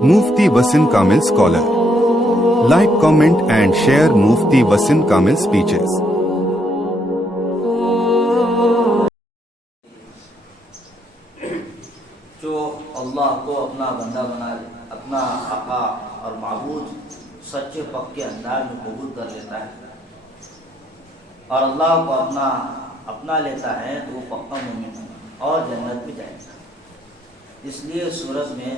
Mufti Wasim Kamil Scholar. Like, comment and share Mufti Wasim Kamil speeches. جو اللہ کو اپنا بندہ بنا لے، اپنا آقا اور معبود سچے پکے انداز میں قبول کر لیتا ہے اور اللہ کو اپنا لیتا ہے تو وہ پکا مومن ہے اور جنت بھی جائے گا۔ اس لیے سورت میں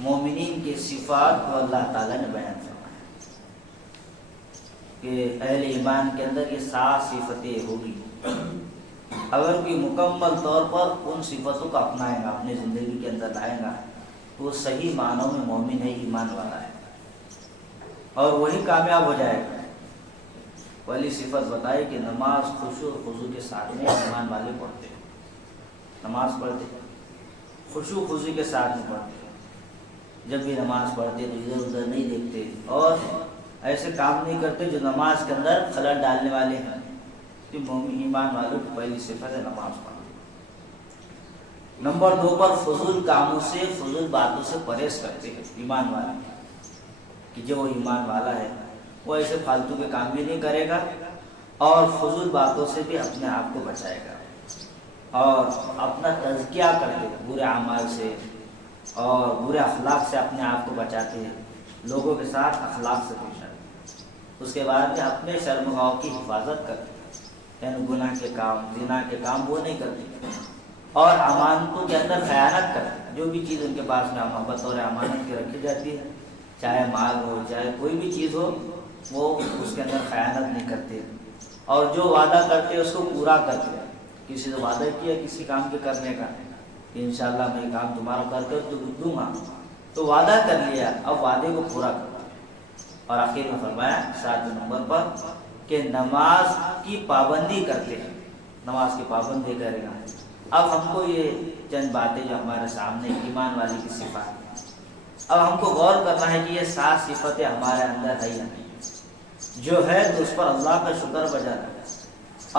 مومنین کی صفات کو اللہ تعالیٰ نے بیان فرمایا کہ اہل ایمان کے اندر یہ 7 صفتیں ہوگی۔ اگر کوئی مکمل طور پر ان صفتوں کو اپنائے گا، اپنی زندگی کے اندر لائے گا، تو وہ صحیح معنوں میں مومن ہے، ایمان والا ہے اور وہی کامیاب ہو جائے گا۔ پہلی صفت بتائی کہ نماز خشوع و خضوع کے ساتھ میں ایمان والے پڑھتے ہیں، نماز پڑھتے ہیں خشوع خضوع کے ساتھ میں پڑھتے ہیں، جب بھی نماز پڑھتے تو ادھر ادھر نہیں دیکھتے اور ایسے کام نہیں کرتے جو نماز کے اندر خلل ڈالنے والے ہیں۔ کہ مومن ایمان والوں کی پہلی صفت ہے نماز پڑھنا۔ نمبر 2 پر فضول کاموں سے، فضول باتوں سے پرہیز کرتے ہیں ایمان والے، کہ جو ایمان والا ہے وہ ایسے فالتو کے کام بھی نہیں کرے گا اور فضول باتوں سے بھی اپنے آپ کو بچائے گا اور اپنا تزکیہ کرتے ہیں برے اعمال سے اور برے اخلاق سے اپنے آپ کو بچاتے ہیں، لوگوں کے ساتھ اخلاق سے پیش آتے۔ اس کے بعد میں اپنے شرمگاہوں کی حفاظت کرتے ہیں، یعنی گناہ کے کام، زنا کے کام وہ نہیں کرتے اور امانتوں کے اندر خیانت کرتے ہیں۔ جو بھی چیز ان کے پاس میں بطور امانت کے رکھی جاتی ہے، چاہے مال ہو چاہے کوئی بھی چیز ہو، وہ اس کے اندر خیانت نہیں کرتے اور جو وعدہ کرتے اس کو پورا کرتے ہیں۔ کسی سے وعدہ کیا کسی کام کے کرنے کا کہ انشاءاللہ میں کام تمہارا کر تو دوں گا، تو وعدہ کر لیا، اب وعدے کو پورا کرو۔ اور آخر میں فرمایا 7 نمبر پر کہ نماز کی پابندی کرتے ہیں، نماز کی پابندی کرے گا۔ اب ہم کو یہ چند باتیں جو ہمارے سامنے ایمان والی کی صفات ہیں، اب ہم کو غور کرنا ہے کہ یہ 7 صفتیں ہمارے اندر ہے یا نہیں۔ جو ہے تو اس پر اللہ کا شکر بجا رہا ہے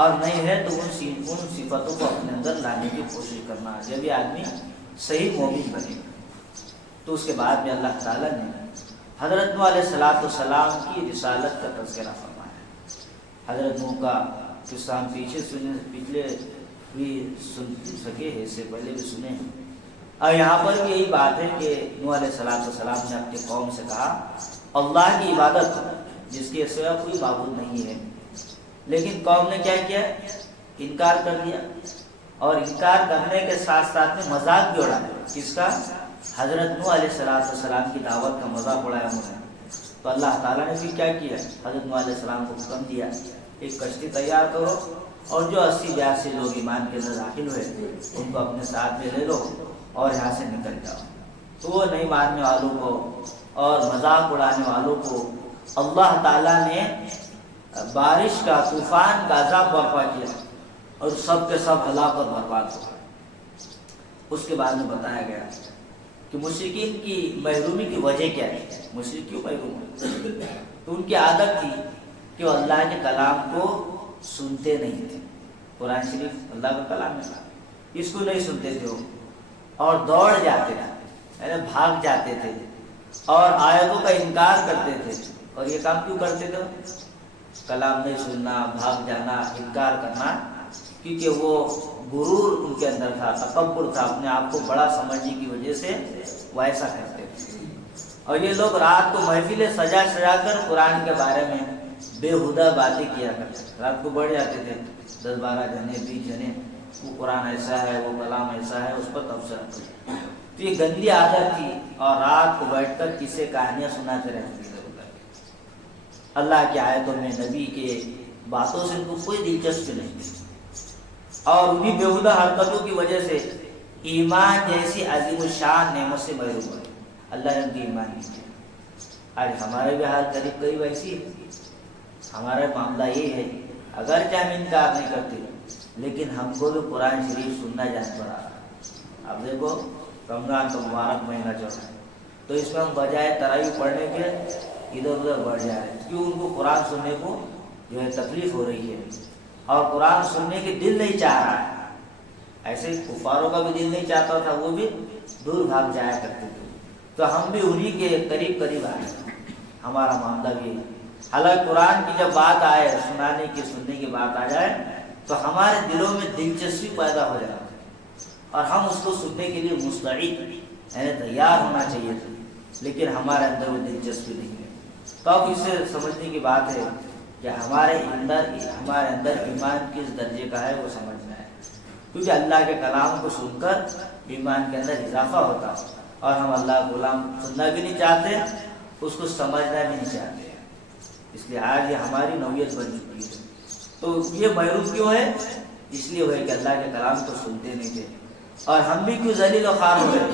اور نہیں ہے تو ان صفتوں کو اپنے اندر لانے کی کوشش کرنا، جب یہ آدمی صحیح مومن بنے گا۔ تو اس کے بعد میں اللہ تعالیٰ نے حضرت نوح علیہ السلام کی رسالت کا تذکرہ فرمایا۔ حضرت نوح کا قصہ ہم پچھلے بھی سن سکے ہیں، اس سے پہلے بھی سنے ہیں، اور یہاں پر بھی یہی بات ہے کہ نوح علیہ السلام نے اپنی قوم سے کہا اللہ کی عبادت کرو جس کے سوا کوئی معبود نہیں ہے، لیکن قوم نے کیا کیا؟ انکار کر دیا اور انکار کرنے کے ساتھ ساتھ میں مذاق بھی اڑایا۔ کس کا؟ حضرت نوح علیہ السلام کی دعوت کا مذاق اڑایا انہوں نے۔ تو اللہ تعالیٰ نے پھر کیا کیا؟ حضرت نوح علیہ السلام کو حکم دیا ایک کشتی تیار کرو اور جو 80-82 لوگ ایمان کے اندر داخل ہوئے ان کو اپنے ساتھ میں لے لو اور یہاں سے نکل جاؤ۔ تو وہ نہیں ماننے والوں کو اور مذاق اڑانے والوں کو اللہ تعالیٰ نے بارش کا، طوفان کا عذاب برپا کیا اور سب کے سب ہلاک اور برباد ہو گئے۔ اس کے بعد میں بتایا گیا کہ مشرکین کی محرومی کی وجہ کیا ہے۔ مشرک کیوں محروم ہوئے؟ تو ان کی عادت تھی کہ وہ اللہ کے کلام کو سنتے نہیں تھے۔ قرآن شریف اللہ کا کلام ہے، اس کو نہیں سنتے تھے وہ اور دوڑ جاتے تھے، یعنی بھاگ جاتے تھے اور آیتوں کا انکار کرتے تھے۔ اور یہ کام کیوں کرتے تھے؟ کلام نہیں سننا، بھاگ جانا، انکار کرنا، کیونکہ وہ غرور ان کے اندر تھا، تکبر تھا، اپنے آپ کو بڑا سمجھنے کی وجہ سے وہ ایسا کرتے تھے۔ اور یہ لوگ رات کو محفلیں سجا کر قرآن کے بارے میں بےہودہ باتیں کیا کرتے، رات کو بڑھ جاتے تھے 10-12 جنے 20 جنے، وہ قرآن ایسا ہے، وہ کلام ایسا ہے، اس پر تبصرہ کرتے۔ تو یہ گندی عادت تھی اور رات کو بیٹھ کر قصے کہانیاں سناتے رہتے تھے۔ اللہ کی آیتوں میں، نبی کے باتوں سے ان کو کوئی دلچسپی نہیں تھی اور انہیں بےہودہ حرکتوں کی وجہ سے ایمان جیسی عظیم الشان نعمت سے محروم ہوئے۔ اللہ نے ان کی ایمان نہیں کیا۔ آج ہمارے بھی حال قریب قریب ایسی ہے۔ ہمارا معاملہ یہ ہے، اگرچہ ہم انکار نہیں کرتے لیکن ہم کو بھی قرآن شریف سننا جان پڑ رہا ہے۔ اب دیکھو رمضان کا مبارک مہینہ چل رہا ہے تو اس میں ہم بجائے تراویح پڑھنے کے ادھر ادھر بڑھ جا رہے ہیں، کیوں؟ ان کو قرآن سننے کو جو ہے تکلیف ہو رہی ہے اور قرآن سننے کے دل نہیں چاہ رہا ہے۔ ایسے کفاروں کا بھی دل نہیں چاہتا تھا، وہ بھی دور بھاگ جایا کرتے تھے۔ تو ہم بھی انہی کے قریب قریب آئے. ہمارا معاملہ بھی ہے. حالانکہ قرآن کی جب بات آئے، سنانے کی سننے کی بات آ جائے تو ہمارے دلوں میں دلچسپی پیدا ہو جاتی ہے اور ہم اس کو سننے کے لیے مستعد یعنی تیار ہونا چاہیے تھا، لیکن ہمارے اندر وہ دلچسپی نہیں ہے. تو اب اس سے سمجھنے کی بات ہے کہ ہمارے اندر ایمان کس درجے کا ہے وہ سمجھنا ہے، کیونکہ اللہ کے کلام کو سن کر ایمان کے اندر اضافہ ہوتا ہے اور ہم اللہ کا کلام سننا بھی نہیں چاہتے، اس کو سمجھنا بھی نہیں چاہتے. اس لیے آج یہ ہماری نوعیت بن چکی ہے. تو یہ محروم کیوں ہے؟ اس لیے ہوئے کہ اللہ کے کلام کو سنتے نہیں تھے. اور ہم بھی کیوں ذلیل و خوار ہو گئے؟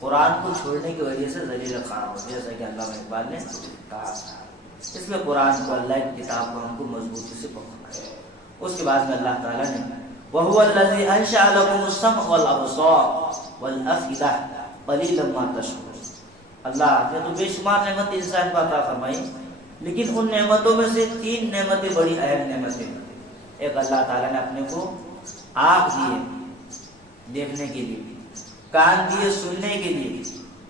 قرآن کو چھوڑنے کی وجہ سے ذلیل و خوار ہو، جیسا کہ علامہ اقبال نے کہا. اس لیے قرآن کو، اللہ کی کتاب کو ہم کو مضبوطی سے پکڑنا ہے. اس کے بعد میں اللہ تعالیٰ نے وَهُوَ الَّذِي أَنشَأَ لَكُمُ السَّمْعَ وَالْأَبْصَارَ وَالْأَفْئِدَةَ قَلِيلًا مَا تَشْكُرُونَ. اللہ نے تو بے شمار نعمت انسان کو عطا فرمائی، لیکن ان نعمتوں میں سے 3 نعمتیں بڑی اہم نعمتیں. ایک اللہ تعالیٰ نے اپنے کو آنکھ دیے دیکھنے کے لیے، کان دیے سننے کے لیے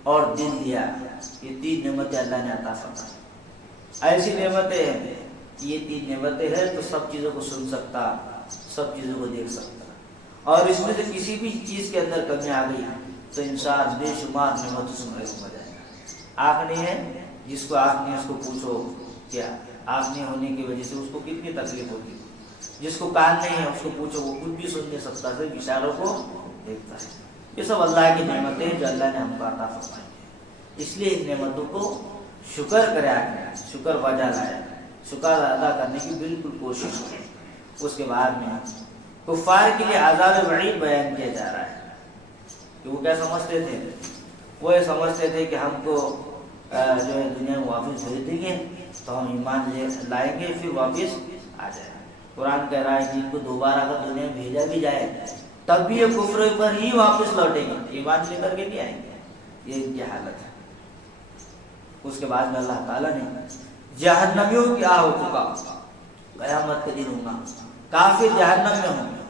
اور دل دیا. یہ 3 نعمتیں اللہ نے عطا فرمائی. ایسی نعمتیں ہیں، یہ 3 نعمتیں ہیں تو سب چیزوں کو سن سکتا، سب چیزوں کو دیکھ سکتا. اور اس میں سے کسی بھی چیز کے اندر کمی آ گئی تو انسان بے شمار نعمتوں سے محروم ہو جائے گا. آنکھ نہیں ہے، جس کو آنکھ نہیں اس کو پوچھو کیا آنکھ نہیں ہونے کی وجہ سے اس کو کتنی تکلیف ہوتی. جس کو کان نہیں ہے اس کو پوچھو، وہ کچھ بھی سن نہیں سکتا، صرف اشاروں کو دیکھتا ہے. یہ سب اللہ کی نعمتیں ہیں جو اللہ نے ہم کو عطا فرمائی. اس لیے ان نعمتوں کو شکر کرے، شکر بجا لائے، شکر ادا کرنے کی بالکل کوشش کرے. اس کے بعد میں کفار کے لیے عذاب وعید بیان کیا جا رہا ہے کہ وہ کیا سمجھتے تھے؟ وہ یہ سمجھتے تھے کہ ہم کو جو ہے دنیا میں واپس بھیج دیں گے تو ہم ایمان لائیں گے، پھر واپس آ جائیں. قرآن کہہ رہا ہے کہ ان کو دوبارہ اگر دنیا میں بھیجا بھی جائے تب بھی یہ کفر پر ہی واپس لوٹیں گے، ایمان لے کر کے نہیں آئیں گے. یہ ان کی حالت ہے. اس کے بعد میں اللہ تعالیٰ نے جہنمیوں کی آہتوں کا قیامت کے دن ہوگا، کافر جہنم میں ہوں گے،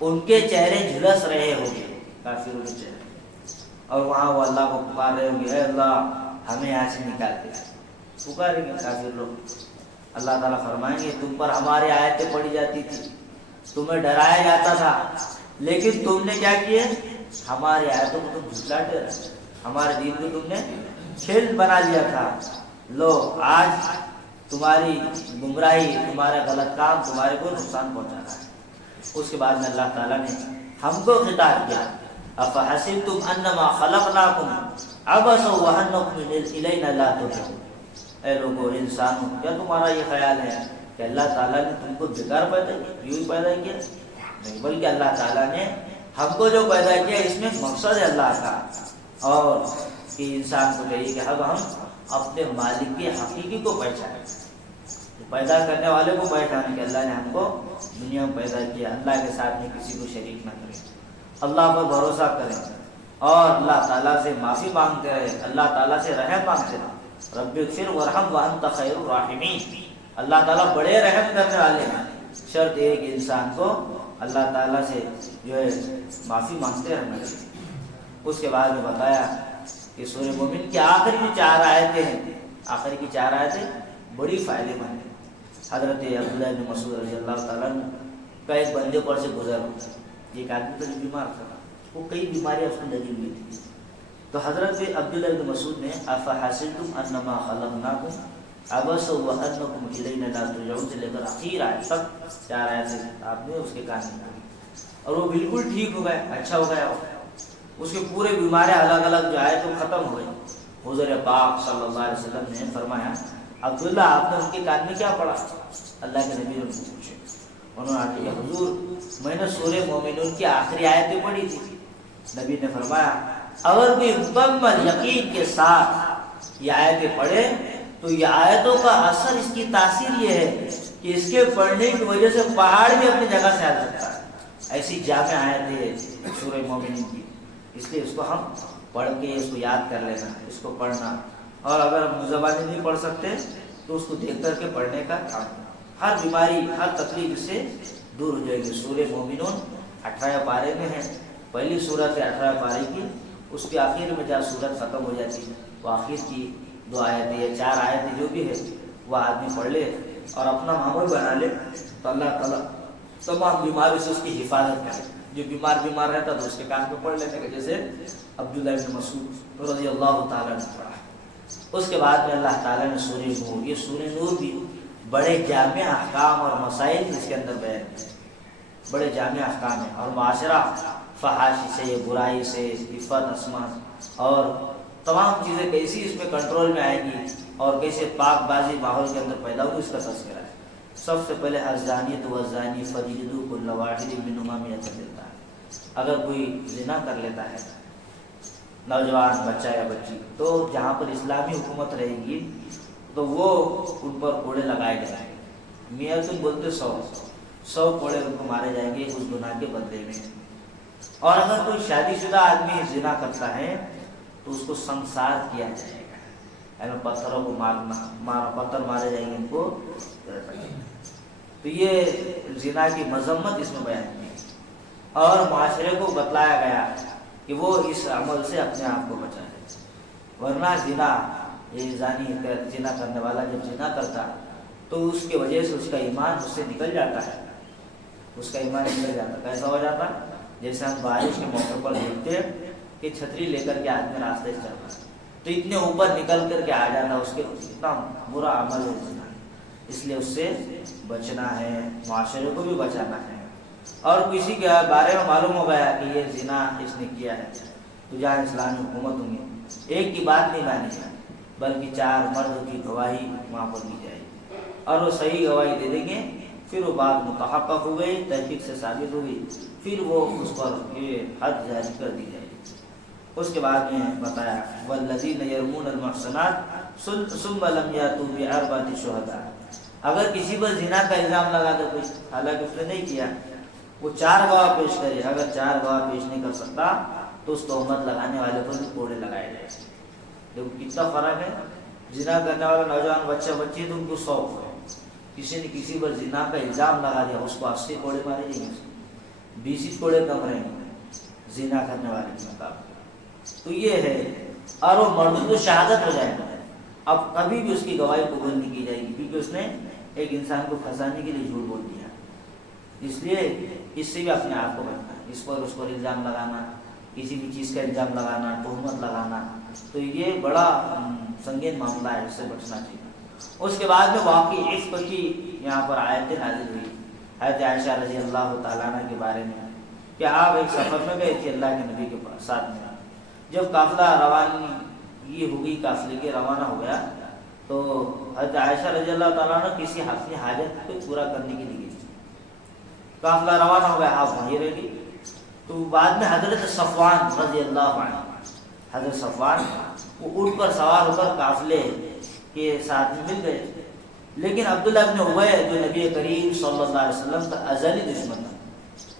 ان کے چہرے جھلس رہے ہوں گے، کافروں کے چہرے، اور وہاں وہ اللہ کو پکار رہے ہوں گے، اے اللہ ہمیں یہاں سے نکال دے. پکاریں گے کافر لوگ. اللہ تعالیٰ فرمائیں گے تم پر ہماری آیتیں پڑھی جاتی تھی، تمہیں ڈرایا جاتا تھا، لیکن تم نے کیا کیے؟ ہماری آیتوں کو تم جھٹلاتے رہے، ہمارے دین کو تم نے کھیل بنا لیا تھا. لو آج تمہاری گمراہی، تمہارا غلط کام تمہارے کو نقصان پہنچا رہا ہے. اس کے بعد میں اللہ تعالیٰ نے ہم کو خطاب کیا، افحسبتم انما خلقناکم عبثا وانکم الینا لا ترجعون. اے لوگو، انسانوں، کیا تمہارا یہ خیال ہے کہ اللہ تعالیٰ نے تم کو بیکار پیدا کیا، یوں ہی پیدا کیا؟ نہیں، بلکہ اللہ تعالیٰ نے ہم کو جو پیدا کیا اس میں مقصد ہے اللہ کا، اور کہ انسان کو چاہیے کہ اب ہم اپنے مالک کے حقیقی کو پہچانیں، پیدا کرنے والے کو پہچانیں کہ اللہ نے ہم کو دنیا میں پیدا کیا، اللہ کے ساتھ میں کسی کو شریک نہ کریں، اللہ پر بھروسہ کریں اور اللہ تعالیٰ سے معافی مانگتے رہے، اللہ تعالیٰ سے رحم مانگتے رہے. رب اغفر وارحم وانت خیر الراحمین. اللہ تعالیٰ بڑے رحم کرنے والے ہیں. شرط یہ ہے کہ انسان کو اللہ تعالیٰ سے جو ہے معافی مانگتے رہنا چاہیے. اس کے بعد میں بتایا کہ سورہ مومن کی آخری جو 4 آیتیں ہیں، آخری کی 4 آیتیں بڑی فائدے مند ہیں. حضرت عبداللہ بن مسعود رضی اللہ تعالیٰ کا ایک بندے پر سے گزر، ایک آدمی تو بیمار تھا، وہ کئی بیماریاں اس کو لگی ہوئی تھی. تو حضرت عبداللہ بن مسعود نے افحسبتم انما خلقناکم عبثا وانکم الینا لا ترجعون سے لے کر آخر آیت تک 4 آیتیں آپ نے اس کے کان میں پڑھی اور وہ بالکل ٹھیک ہو گئے، اچھا ہو گیا. اس کے پورے بیماریاں الگ الگ جو آئے تو ختم ہو گئی. حضور پاک صلی اللہ علیہ وسلم نے فرمایا عبداللہ آپ نے ان کے کان میں کیا پڑھا؟ اللہ کے نبی نے ان کو پوچھے. انہوں نے کہا حضور میں نے سورہ مومنون کی آخری آیتیں پڑھی تھی. نبی نے فرمایا اگر کوئی مکمل یقین کے ساتھ یہ آیتیں پڑھے تو یہ آیتوں کا اثر، اس کی تاثیر یہ ہے کہ اس کے پڑھنے کی وجہ سے پہاڑ بھی اپنی جگہ سے ہل سکتا ہے. ایسی جامع آیتیں سورہ مومنون کی. اس لیے اس کو ہم پڑھ کے اس کو یاد کر لینا، اس کو پڑھنا، اور اگر ہم زبانی نہیں پڑھ سکتے تو اس کو دیکھ کر کے پڑھنے کا کام. ہر بیماری، ہر تکلیف سے دور ہو جائے گی. سورہ مومنون 18 پارے میں ہے، پہلی سورت ہے 18 پارے کی، اس کے آخر میں جب صورت ختم ہو جاتی ہے وہ آخر کی 2 آیتیں یا 4 آیتیں جو بھی ہے وہ آدمی پڑھ لے اور اپنا معمول بنا لے تو اللہ تعالیٰ تمام بیماری سے اس کی حفاظت کرے. جو بیمار رہتا تو اس کے کان پہ پڑھ لیتے کہ جیسے عبداللہ بن مسعود رضی اللہ تعالیٰ نے پڑھا. اس کے بعد میں اللہ تعالیٰ نے سورہ نور، یہ سورہ نور بھی بڑے جامع احکام اور مسائل اس کے اندر بیان ہیں، بڑے جامع احکام ہیں. اور معاشرہ فحاشی سے، برائی سے، عفت عصمت اور تمام چیزیں کیسی اس میں کنٹرول میں آئے گی اور کیسے پاک بازی ماحول کے اندر پیدا ہوگی اس کا تذکرہ ہے. سب سے پہلے الزانیۃ والزانی فجلدوا کل واحد منہما مئۃ جلدہ. اگر کوئی زنا کر لیتا ہے نوجوان بچہ یا بچی، تو جہاں پر اسلامی حکومت رہے گی تو وہ ان پر کوڑے لگائے جائیں گے. میت بولتے 100 کوڑے ان کو مارے جائیں گے اس گناہ کے بدلے میں. اور اگر کوئی شادی شدہ آدمی زنا کرتا ہے تو اس کو سنسار کیا جائے گا، یعنی پتھروں کو پتھر مارے جائیں گے ان کو. تو یہ زنا کی مذمت اس میں بیان کی اور معاشرے کو بتلایا گیا کہ وہ اس عمل سے اپنے آپ کو بچا لے. ورنہ زنا، یہ زنا کرنے والا جب زنا کرتا تو اس کی وجہ سے اس کا ایمان اس سے نکل جاتا ہے. اس کا ایمان نکل جاتا. کیسا ہو جاتا؟ جیسے ہم بارش کے موقع پر دیکھتے کہ چھتری لے کر کے آدمی راستے سے چل رہا ہے تو اتنے اوپر نکل کر کے آ جاتا، اس کے اتنا برا عمل ہے زنا. اس لیے اس سے بچنا ہے، معاشرے کو بھی بچانا ہے. اور کسی کے بارے میں معلوم ہو گیا کہ یہ زنا اس نے کیا ہے تو جہاں اسلامی حکومت ہوں گی ایک کی بات نہیں مانی جائے بلکہ 4 مرد کی گواہی وہاں پر دی جائے گی اور وہ صحیح گواہی دے دیں گے. پھر وہ بات متحقق ہو گئی، تحقیق سے ثابت ہو گئی، پھر وہ اس پر یہ حد جاری کر دی جائے گی. اس کے بعد میں بتایا والذین یرمون المحصنات ثم لم یاتوا باربعۃ شہداء. اگر کسی پر زنا کا الزام لگا دے کوئی، حالانکہ اس نے نہیں کیا، وہ 4 گواہ پیش کرے. اگر 4 گواہ پیش نہیں کر سکتا تو اس تہمت لگانے والے پر بھی کوڑے لگائے جائیں. دیکھو کتنا فرق ہے. زنا کرنے والا نوجوان بچہ بچی ہے تو ان کو 100 ہے. کسی نے کسی پر زنا کا الزام لگا دیا اس کو 80 کوڑے مارے جائیں گے، 20 کوڑے کم رہیں گے زنا کرنے والے کے مقابلے. تو یہ ہے. اور وہ مرد تو شہادت ہو جائے گا، اب کبھی بھی اس کی گواہی قبول نہیں کی جائے گی کیونکہ اس نے ایک انسان کو پھنسانے کے لیے جھوٹ بول دیا. اس لیے اس سے بھی اپنے آپ کو بچنا ہے. اس پر الزام لگانا، کسی بھی چیز کا الزام لگانا، تہمت لگانا، تو یہ بڑا سنگین معاملہ ہے، اس سے بچنا چاہیے. اس کے بعد میں واقعی عفق کی یہاں پر آیتیں نازل ہوئی. حضرت عائشہ رضی اللہ تعالیٰ عنہ کے بارے میں کہ آپ ایک سفر میں گئے تھے اللہ کے نبی کے ساتھ میں. جب قافلہ روانگی ہو گئی، قافلے کے روانہ ہو گیا تو حضرت عائشہ رضی اللہ تعالیٰ عنہ کسی اپنی حاجت کو پورا کرنے کے لیے گئی. قافلہ روانہ ہو گیا، آپ وہیں رہ گئی. تو بعد میں حضرت صفوان رضی اللہ عنہ، حضرت صفوان وہ اونٹ پر سوار ہو کر قافلے کے ساتھ مل گئے. لیکن عبداللہ بن ابی جو نبی کریم صلی اللہ علیہ وسلم کا ازلی دشمن تھا،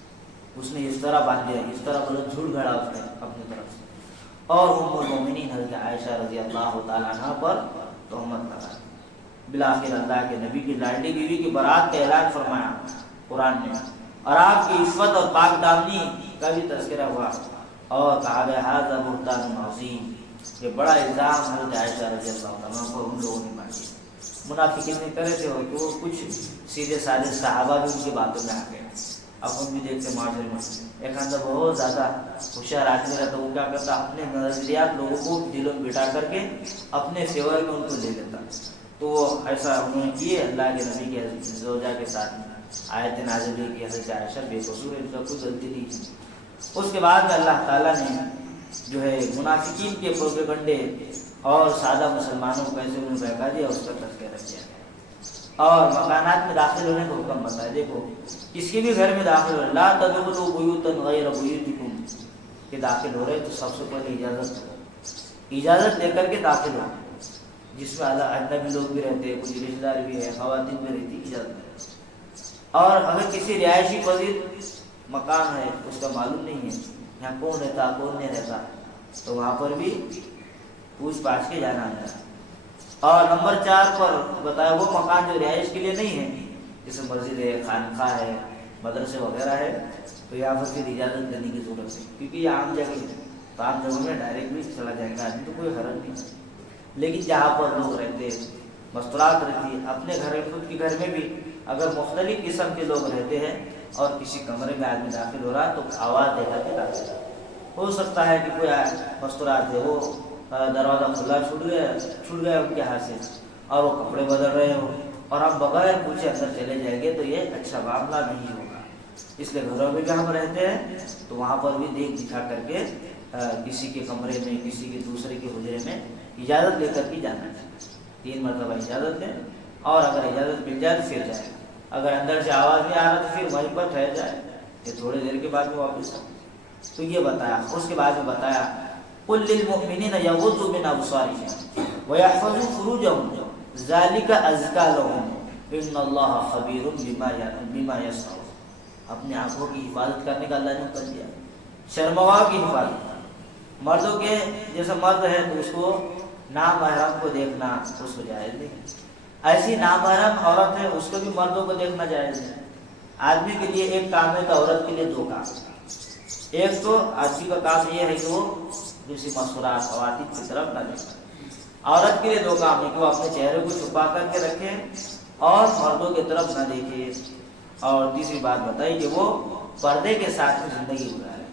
اس نے اس طرح باندھ دیا، اس طرح بلند جھوٹ گھڑا اس نے اپنی طرف سے اور ام المؤمنین حضرت عائشہ رضی اللہ تعالیٰ عنہ پر تہمت لگا. بالآخر اللہ کے نبی کی لاڈلی بیوی کی برات کا اعلان فرمایا قرآن نے، اور آپ کی عصمت اور پاک دامنی کا بھی تذکرہ ہوا اور کہا گیا ھذا بہتان عظیم. یہ بڑا الزام حضرت عائشہ رضی اللہ تعالیٰ عنہ پر ان لوگوں نے مانگی. منافقین نے کرے تھے کہ وہ کچھ سیدھے سادھے صحابہ بھی ان کی باتوں میں آ گئے. اب ہم بھی دیکھتے معاشرے میں ایک اندر بہت زیادہ ہوشیار آدمی رہتا، وہ کیا کرتا اپنے نظریات لوگوں کو دلوں میں بٹھا کر کے اپنے فیور میں ان کو لے لیتا. تو وہ ایسا انہوں نے کیے. اللہ کے نبی کے زوجہ کے ساتھ آیت نازل ہوئی کہ حضرت عائشہ بے قصور ہے، ان کا کوئی غلطی نہیں ہے. اس کے بعد میں اللہ تعالیٰ نے جو ہے منافقین کے پروپیگنڈے اور سادہ مسلمانوں کو کیسے انہوں نے بہکا دیا اس کا تذکرہ کیا ہے. اور مکانات میں داخل ہونے کا حکم بتایا. دیکھو کسی بھی گھر میں داخل ہو لا تدخلوا بیوتا غیر بیوتکم، کہ داخل ہو رہے تو سب سے پہلے اجازت لے کر کے داخل ہو. جس میں اجنبی لوگ بھی رہتے ہیں، کچھ رشتہ دار بھی ہے، خواتین بھی رہتی، اجازت لے. اور اگر کسی رہائشی پذیر مکان ہے اس کا معلوم نہیں ہے یہاں کون رہتا کون نہیں رہتا تو وہاں پر بھی پوچھ پاچھ کے جانا ہے. اور نمبر 4 پر بتایا وہ مکان جو رہائش کے لیے نہیں ہے، جیسے مسجد ہے، خانقاہ ہے، مدرسے وغیرہ ہے، تو یہاں پر پھر اجازت دینے کی ضرورت ہے کیونکہ یہ عام جگہ ہے. تو عام جگہوں میں ڈائریکٹ بھی چلا جائے گا آدمی تو کوئی حرج نہیں. لیکن جہاں پر لوگ رہتے مستورات رہتی ہے، اپنے گھر خود کے گھر میں بھی اگر مختلف قسم کے لوگ رہتے ہیں اور کسی کمرے میں آدمی داخل ہو رہا ہے تو آواز دے کر کے داخل ہو سکتا ہے کہ کوئی مستورات ہے وہ دروازہ کھلا چھوٹ گیا ان کے ہاتھ سے اور وہ کپڑے بدل رہے ہو اور ہم بغیر پوچھے اندر چلے جائیں گے تو یہ اچھا معاملہ نہیں ہوگا. اس لیے گھروں میں بھی ہم رہتے ہیں تو وہاں پر بھی دیکھ دکھا کر کے کسی کے کمرے میں کسی کے دوسرے کے حجرے میں اجازت لے کر کے جانا چاہیے. 3 مرتبہ اجازت دیں اور اگر اجازت مل جائے تو پھر جائے. اگر اندر سے آواز نہیں آ رہا تو پھر وہیں پر ٹھہر جائے، یہ تھوڑی دیر کے بعد میں واپس آئے. تو یہ بتایا. اس کے بعد میں بتایا قل للمؤمنین یغضوا من ابصارهم ويحفظوا فروجهم ذلك ازکى لهم ان اللہ خبیر بما یصنعون. اپنے آنکھوں کی حفاظت کرنے کا اللہ نے حکم دیا. شرموا کی حفاظت، مردوں کے جیسا مرد ہے تو اس کو نامحرم کو دیکھنا اس کو جائز نہیں. ایسی نامحرم عورت ہے اس کو بھی مردوں کو دیکھنا جائز نہیں. آدمی کے لیے ایک کام ہے تو عورت کے لیے 2 کام. ایک تو آدمی کا کام یہ ہے کہ وہ دوسری مستورات خواتین کی طرف نہ دیکھے. عورت کے لیے 2 کام ہے کہ وہ اپنے چہرے کو چھپا کر کے رکھے اور مردوں کی طرف نہ دیکھے. اور تیسری بات بتائی کہ وہ پردے کے ساتھ میں زندگی گزارے،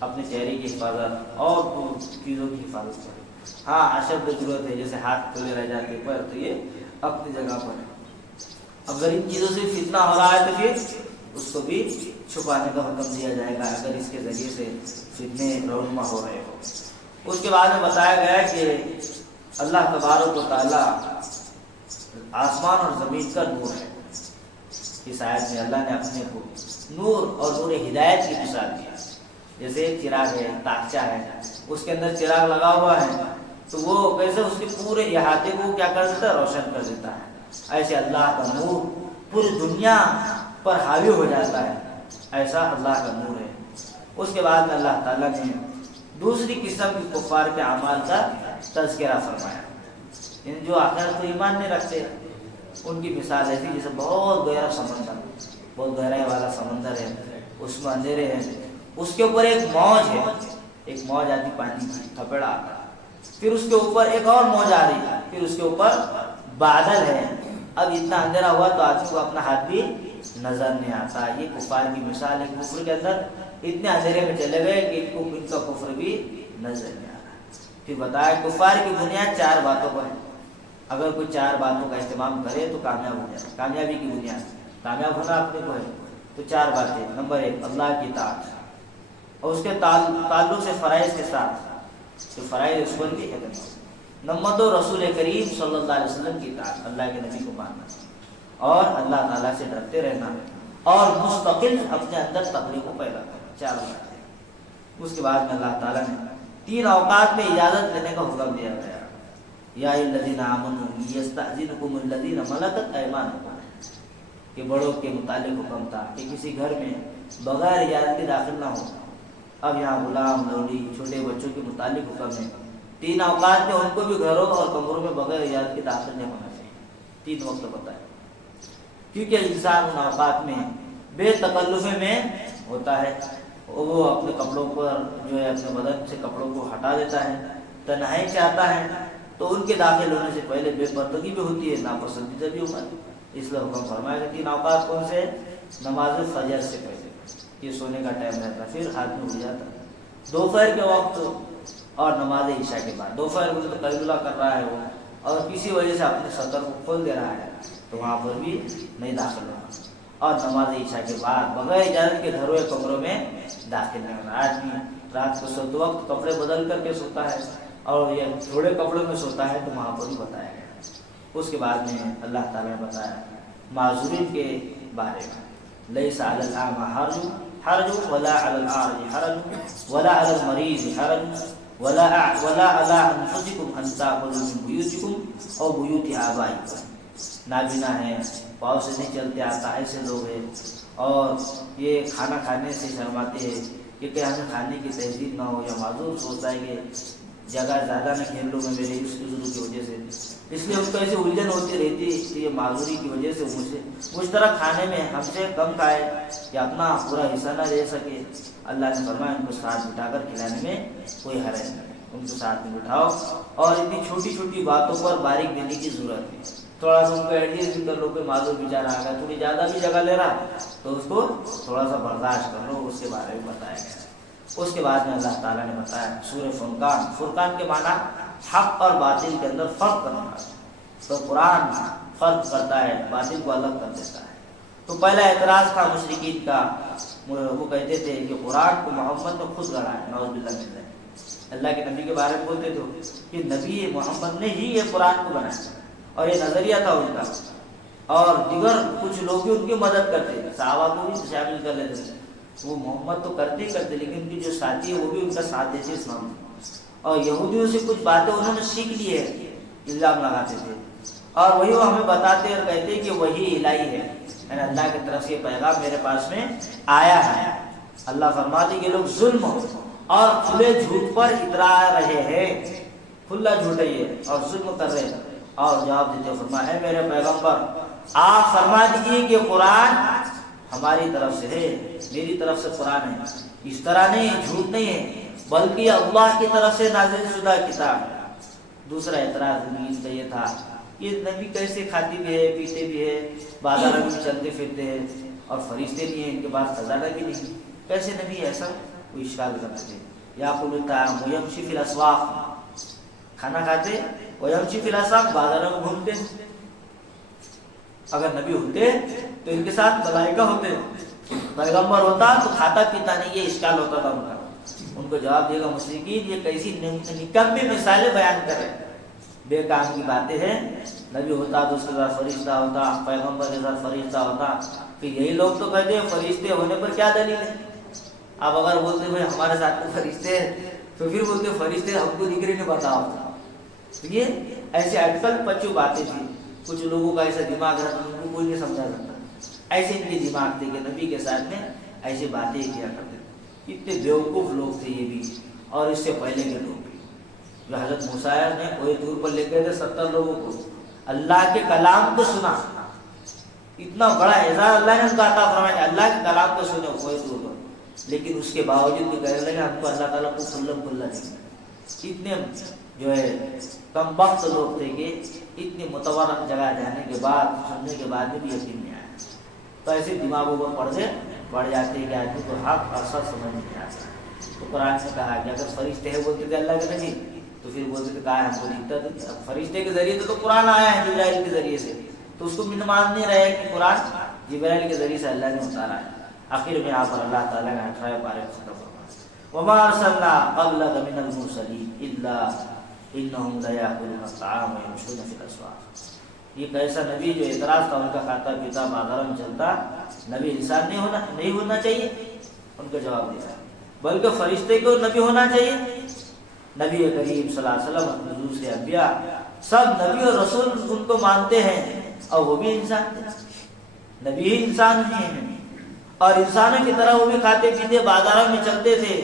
اپنے چہرے کی حفاظت اور چیزوں کی حفاظت کرے. ہاں اشد ضرورت ہے جیسے ہاتھ کھلے رہ جاتے پر تو یہ اپنی جگہ پر ہے. اگر ان چیزوں سے فتنہ ہو رہا ہے تو پھر اس کو بھی چھپانے کا حکم دیا جائے گا اگر اس کے ذریعے سے فتنے رونما ہو رہے ہو. اس کے بعد میں بتایا گیا کہ اللہ تبارک و تعالیٰ آسمان اور زمین کا نور ہے. اس آیت میں اللہ نے اپنے کو نور اور نور ہدایت کی مثال دیا. جیسے ایک چراغ ہے، تاکچہ ہے، اس کے اندر چراغ لگا ہوا ہے تو وہ کیسے اس کے پورے احاطے کو کیا کر دیتا ہے، روشن کر دیتا ہے. ایسے اللہ کا نور پوری دنیا پر حاوی ہو جاتا ہے. ایسا اللہ کا نور ہے. اس کے بعد میں اللہ تعالیٰ نے دوسری قسم کے کفار کے اعمال کا تذکرہ فرمایا. ان جو آخرت کو ایمان نہیں رکھتے ان کی مثال ایسی جیسے بہت گہرا سمندر، بہت گہرائی والا سمندر ہے، اس میں اندھیرے ہیں، اس کے اوپر ایک موج ہے، ایک موج آتی پانی کی تھپڑا آتا، پھر اس کے اوپر ایک اور موج آ رہی ہے، پھر اس کے اوپر بادل ہے. اب اتنا اندھیرا ہوا تو آدمی کو اپنا ہاتھ بھی نظر نہیں آتا. یہ کفار کی مثال ہے. کفر کے اندر اتنے اندھیرے میں چلے گئے کہ ان کا کفر بھی نظر نہیں آ رہا. پھر بتایا کفار کی بنیاد 4 باتوں پر ہے. اگر کوئی 4 باتوں کا اہتمام کرے تو کامیاب ہو جائے. کامیابی کی بنیاد، کامیاب ہونا اپنے کو ہے تو 4 باتیں. نمبر 1 اللہ کی اطاعت اور اس کے تعلق سے فرائض کے ساتھ جو فرائض اس پر بھی ہے. نمبر 2 رسول کریم صلی اللہ علیہ وسلم کی اطاعت، اللہ کے نبی کو ماننا اور اللہ تعالیٰ سے ڈرتے رہنا اور مستقل اپنے اندر تقوی کو پیدا کرنا. 4 باتیں. اس کے بعد میں اللہ تعالیٰ نے 3 اوقات میں اجازت لینے کا حکم دیا گیا. یا الذین آمنوا یستأذنکم الذین ملکت ایمانکم، کہ بڑوں کے متعلق حکم تھا کہ کسی گھر میں بغیر اجازت کے داخل نہ ہو. اب یہاں غلام، لوڈی، چھوٹے بچوں کے متعلق حکم ہے. 3 اوقات میں ان کو بھی گھروں اور کمروں میں بغیر اجازت کے داخل نہیں ہونا چاہیے. 3 وقت بتائے کیونکہ انسان ان اوقات میں بے تکلفے میں ہوتا ہے. وہ اپنے کپڑوں پر جو ہے اپنے بدن سے کپڑوں کو ہٹا دیتا ہے، تنہائی چاہتا ہے تو ان کے داخل ہونے سے پہلے بے پردگی بھی ہوتی ہے، ناپسندیدہ بھی ہوتا ہے. اس لیے حکم فرمایا کہ 3 اوقات کون سے؟ نماز فجر سے پہلے، یہ سونے کا ٹائم رہتا، پھر ہاتھ میں ہو جاتا. دوپہر کے وقت اور نماز عشاء کے بعد. دوپہر میں تو قیلولہ کر رہا ہے وہ اور کسی وجہ سے اپنے سطر کو کھول دے رہا ہے تو وہاں پر بھی نہیں داخل ہونا. اور نماز عشاء کے بعد بغیر اجازت کے گھروں یا کمروں میں داخل نہیں ہونا. آدمی رات کو سوتے وقت کپڑے بدل کر کے سوتا ہے اور یہ تھوڑے کپڑوں میں سوتا ہے تو وہاں پر بھی بتایا گیا. اس کے بعد میں اللہ تعالیٰ نے بتایا معذورین کے بارے میں، لیس علی الاعمى حرج ولا علی الاعرج حرج ولا علی المریض حرج ولا علی انفسکم ان تأکلوا من بیوتکم او بیوت آبائکم. نابینا ہے، پاؤں سے نہیں چلتے آتا، ایسے لوگ ہیں اور یہ کھانا کھانے سے شرماتے ہیں کہ ہمیں کھانے کی تہذیب نہ ہو، یا معذور سوچتا ہے کہ جگہ زیادہ نہ کھیل لو میں میرے اس عذر کی وجہ سے، اس لیے ان کو ایسے الجھن ہوتی رہتی کہ یہ معذوری کی وجہ سے مجھ طرح کھانے میں ہم سے کم کھائے یا اپنا پورا حصہ نہ دے سکے۔ اللہ نے فرمایا ان کو ساتھ بٹھا کر کھلانے میں کوئی حرج نہیں، ان کو ساتھ میں بٹھاؤ اور اتنی چھوٹی چھوٹی باتوں پر باریک دینے کی ضرورت ہے۔ تھوڑا سا ان کو ایڈجسٹ بھی کر لو کہ معذور بیچارہ آ گیا، تھوڑی زیادہ بھی جگہ لے رہا تو اس کو تھوڑا سا برداشت کر لو، اس کے بارے میں بتایا گیا۔ اس کے بعد میں اللہ تعالیٰ نے بتایا سورہ فرقان، فرقان کے معنی حق اور باطل کے اندر فرق کرنا، تو قرآن فرق کرتا ہے، باطل کو الگ کر دیتا ہے۔ تو پہلا اعتراض تھا مشرکین کا، وہ کہتے تھے کہ قرآن کو محمد نے خود گڑھا ہے، نعوذ باللہ من ذلک۔ اللہ کے نبی کے بارے میں بولتے تھے کہ نبی محمد نے ہی یہ قرآن کو بنایا، اور یہ نظریہ تھا ان کا، اور دیگر کچھ لوگ بھی ان کی مدد کرتے، صحابہ کو بھی شامل کر لیتے تھے۔ وہ محمد تو کرتے ہی کرتے، لیکن ان کی جو ساتھی ہے وہ بھی ان کا ساتھ دیتے اسلام میں، اور یہودیوں سے کچھ باتیں انہوں نے سیکھ لی ہے، الزام لگاتے تھے، اور وہی وہ ہمیں بتاتے اور کہتے کہ وہی الہی ہے، یعنی اللہ کی طرف سے پیغام میرے پاس میں آیا ہے۔ اللہ فرماتے کہ لوگ ظلم اور کھلے جھوٹ پر اترا رہے ہیں، کھلا جھوٹ ہے یہ اور ظلم کر رہے ہیں، اور جواب دیتے فرمایا اے میرے پیغمبر آپ فرما دیجیے کہ قرآن ہماری طرف سے ہے، میری طرف سے قرآن ہے، اس طرح نہیں، جھوٹ نہیں ہے، بلکہ اللہ کی طرف سے نازل شدہ کتاب ہے۔ دوسرا اعتراض ان کا یہ تھا کہ نبی کیسے کھاتے بھی ہے، پیتے بھی ہے، بازاروں میں چلتے پھرتے ہیں، اور فرشتے نہیں ہیں، ان کے پاس خزانہ بھی نہیں، کیسے نبی ہے؟ ایسا کوئی اشکال کرتے تھے۔ یا الطعام ویمشی فی الاسواق، کھانا کھاتے ویمشی فی الاسواق، بازاروں میں گھومتے۔ اگر نبی ہوتے تو ان کے ساتھ ملائکہ ہوتے، پیغمبر ہوتا تو کھاتا پیتا نہیں، یہ اشکال ہوتا تھا ان کا۔ ان کو جواب دے گا مشرکین یہ کیسی نکمی مثالیں بیان کریں، بے کام کی باتیں ہیں، نبی ہوتا تو اس کے ساتھ فرشتہ ہوتا، پیغمبر کے ساتھ فرشتہ ہوتا، پھر یہی لوگ تو کہتے ہیں فرشتے ہونے پر کیا دلیل ہے؟ آپ اگر بولتے ہیں ہمارے ساتھ تو فرشتے ہیں، تو پھر بولتے فرشتے ہم کو ذکر نہیں پتا ہوتا۔ یہ ایسے اٹکل پچو باتیں تھی، کچھ لوگوں کا ایسا دماغ رہتا ان کو کوئی نہیں سمجھا سکتا، ایسے ان کے دماغ تھے کہ نبی کے ساتھ میں ایسی باتیں کیا کرتے تھے۔ اتنے بیوقوف لوگ تھے یہ بھی، اور اس سے پہلے کے لوگ بھی، جو حضرت موسیٰ نے کوئی دور پر لے گئے تھے 70 لوگوں کو، اللہ کے کلام کو سنا، اتنا بڑا اعزاز اللہ نے ان کا عطا فرمایا، اللہ کے کلام کو سنے کوئی دور پر، لیکن اس کے باوجود بھی کہنے لگے ہم کو اللہ تعالیٰ کو کھلا کھلا نہیں۔ اتنے جو ہے کم وقت لوگ تھے کہ اتنی متورق جگہ جانے کے بعد، سننے کے بعد بھی یقین نہیں آیا۔ تو ایسے دماغوں پر پردے بڑھ جاتے ہیں کہ آدمی کو حق اور سچ سمجھ نہیں آتا۔ تو قرآن نے کہا کہ اگر فرشتے ہیں بولتے تھے اللہ کے نبی، تو پھر بولتے تھے کہا ہم کو دکھتا تھا، فرشتے کے ذریعے تو قرآن آیا ہے جبرائیل کے ذریعے سے، تو اس کو مان نہیں رہے کہ قرآن جبرائیل کے ذریعے سے اللہ نے اتارا ہے۔ آخر میں یہاں پر اللہ تعالیٰ نے 18 پارے ختم فرمایا وما ارسلنا قبلک من المرسلین الا انہم لیأکلون الطعام ویمشون فی الاسواق۔ یہ کیسا نبی جو اعتراض تھا ان کا، کھاتا پیتا بازاروں میں چلتا، نبی انسان نہیں ہونا چاہیے؟ ان کا جواب دیا بلکہ فرشتے کو نبی ہونا چاہیے۔ نبی کریم صلی اللہ علیہ وسلم دوسرے انبیاء سب نبی اور رسول ان کو مانتے ہیں، اور وہ بھی انسان تھے، نبی ہی انسان ہیں، اور انسانوں کی طرح وہ بھی کھاتے پیتے بازاروں میں چلتے تھے،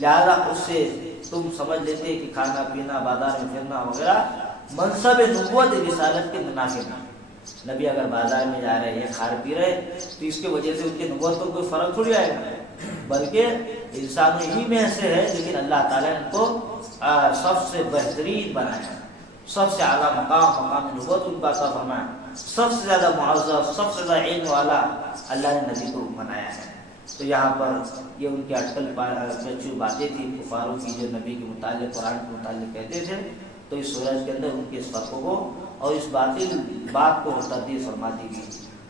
لہذا اس سے تم سمجھ لیتے کہ کھانا پینا بازار میں پھرنا وغیرہ منصب نبوت رسالت کے منافق ہے۔ نبی اگر بازار میں جا رہے ہیں کھا پی رہے تو اس کی وجہ سے ان کی نبوت پر کوئی فرق تھوڑی آئے گا، بلکہ انسانوں ہی میں سے ہے، لیکن اللہ تعالیٰ نے ان کو سب سے بہترین بنایا، سب سے اعلیٰ مقام نبوت ان کا عطا فرمایا، سب سے زیادہ معزز، سب سے زیادہ علم والا اللہ نے نبی کو بنایا ہے۔ تو یہاں پر یہ ان کی اٹکل باتیں تھیں کفاروں کی، جو نبی کے متعلق قرآن کے متعلق کہتے تھے، تو اس سورج کے اندر ان کے اس فرقوں کو اور اس باطل بات کو تردید فرما دی گئی۔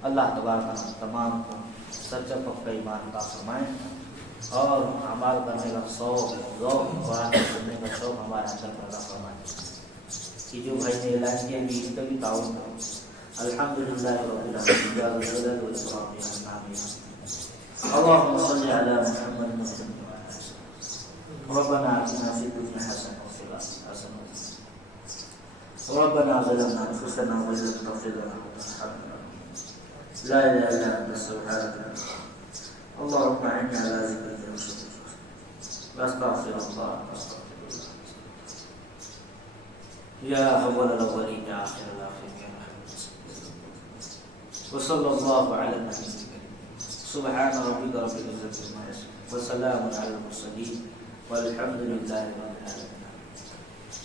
اللہ تبارک تمام کو سچا پکا ایمان عطا فرمائے، اور اعمال کرنے کا شوق، ذوق، قرآن سننے کا شوق ہمارے اندر پیدا فرمائے۔ کہ جو بھائی نے اعلان کیا بھی ان کا بھی تعاون کرو۔ الحمدللہ رب العالمین والصلاۃ والسلام علی اللهم صل على محمد وسلم ربنا آتنا في الدنيا حسنة وفي الآخرة حسنة ربنا ظلمنا أنفسنا وإن لم تغفر لنا وترحمنا لا إله إلا أنت سبحانك اللهم أعني على ذكرك وشكرك وأستغفر الله یا اول الاولین یا آخر الاخرین یا محمد وصلی اللہ علی النبی الکریم سبحان ربک رب العزت عما یصفون وسلام علی المرسلین والحمد للہ رب العالمین.